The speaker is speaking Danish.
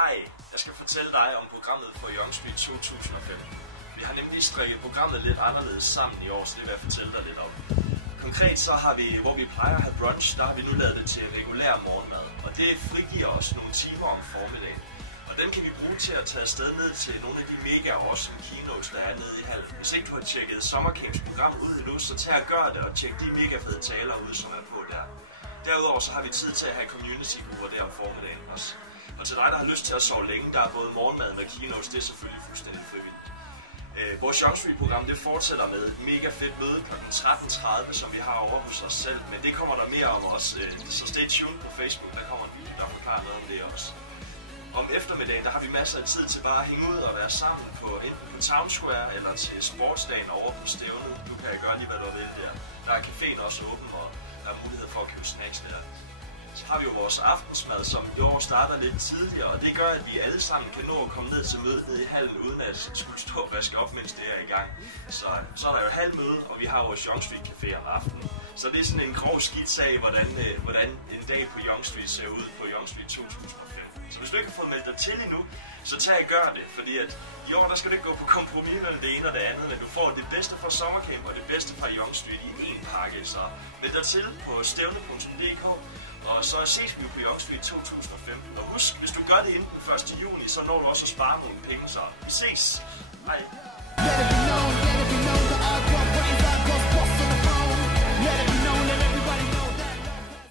Hej, jeg skal fortælle dig om programmet for Young Street 2005. Vi har nemlig strikket programmet lidt anderledes sammen i år, så det vil jeg fortælle dig lidt om. Konkret så har vi, hvor vi plejer at have brunch, der har vi nu lavet det til regulær morgenmad. Og det frigiver os nogle timer om formiddagen. Og den kan vi bruge til at tage afsted ned til nogle af de mega awesome keynotes, der er nede i hallen. Hvis ikke du har tjekket Sommercamps program ud endnu, så tag og gør det og tjek de mega fede taler ud, som er på der. Derudover så har vi tid til at have community-grupper der om formiddagen også. Og til dig, der har lyst til at sove længe, der er både morgenmaden og keynotes, det er selvfølgelig fuldstændig frivilligt. Vores Young Street-program det fortsætter med et mega fedt møde kl. 13.30, som vi har over hos os selv. Men det kommer der mere om også, så stay tuned på Facebook, der kommer en video, der forklarer noget om det også. Om eftermiddagen, der har vi masser af tid til bare at hænge ud og være sammen på enten på Town Square eller til sportsdagen over på stævnet. Du kan gøre lige hvad du vil der. Der er caféen også åben, og der er mulighed for at købe snacks der. Så har vi jo vores aftensmad, som i år starter lidt tidligere, og det gør, at vi alle sammen kan nå at komme ned til mødet nede i hallen, uden at skulle stå og vaske op, mens det er i gang. Så er der jo halvmøde, og vi har vores Young Street Café om aftenen. Så det er sådan en grov skitse af, hvordan en dag på Young Street ser ud på Young Street 2005. Så hvis du ikke har fået meldt dig til endnu, så tag og gør det, fordi at i år der skal du ikke gå på kompromis mellem det ene og det andet, men du får det bedste fra Sommercamp og det bedste fra Young Street i én pakke. Så meld dig til på stævne.dk, og så ses vi jo på Young Street 2015. Og husk, hvis du gør det inden den 1. juni, så når du også at spare nogle penge, så vi ses! Hej!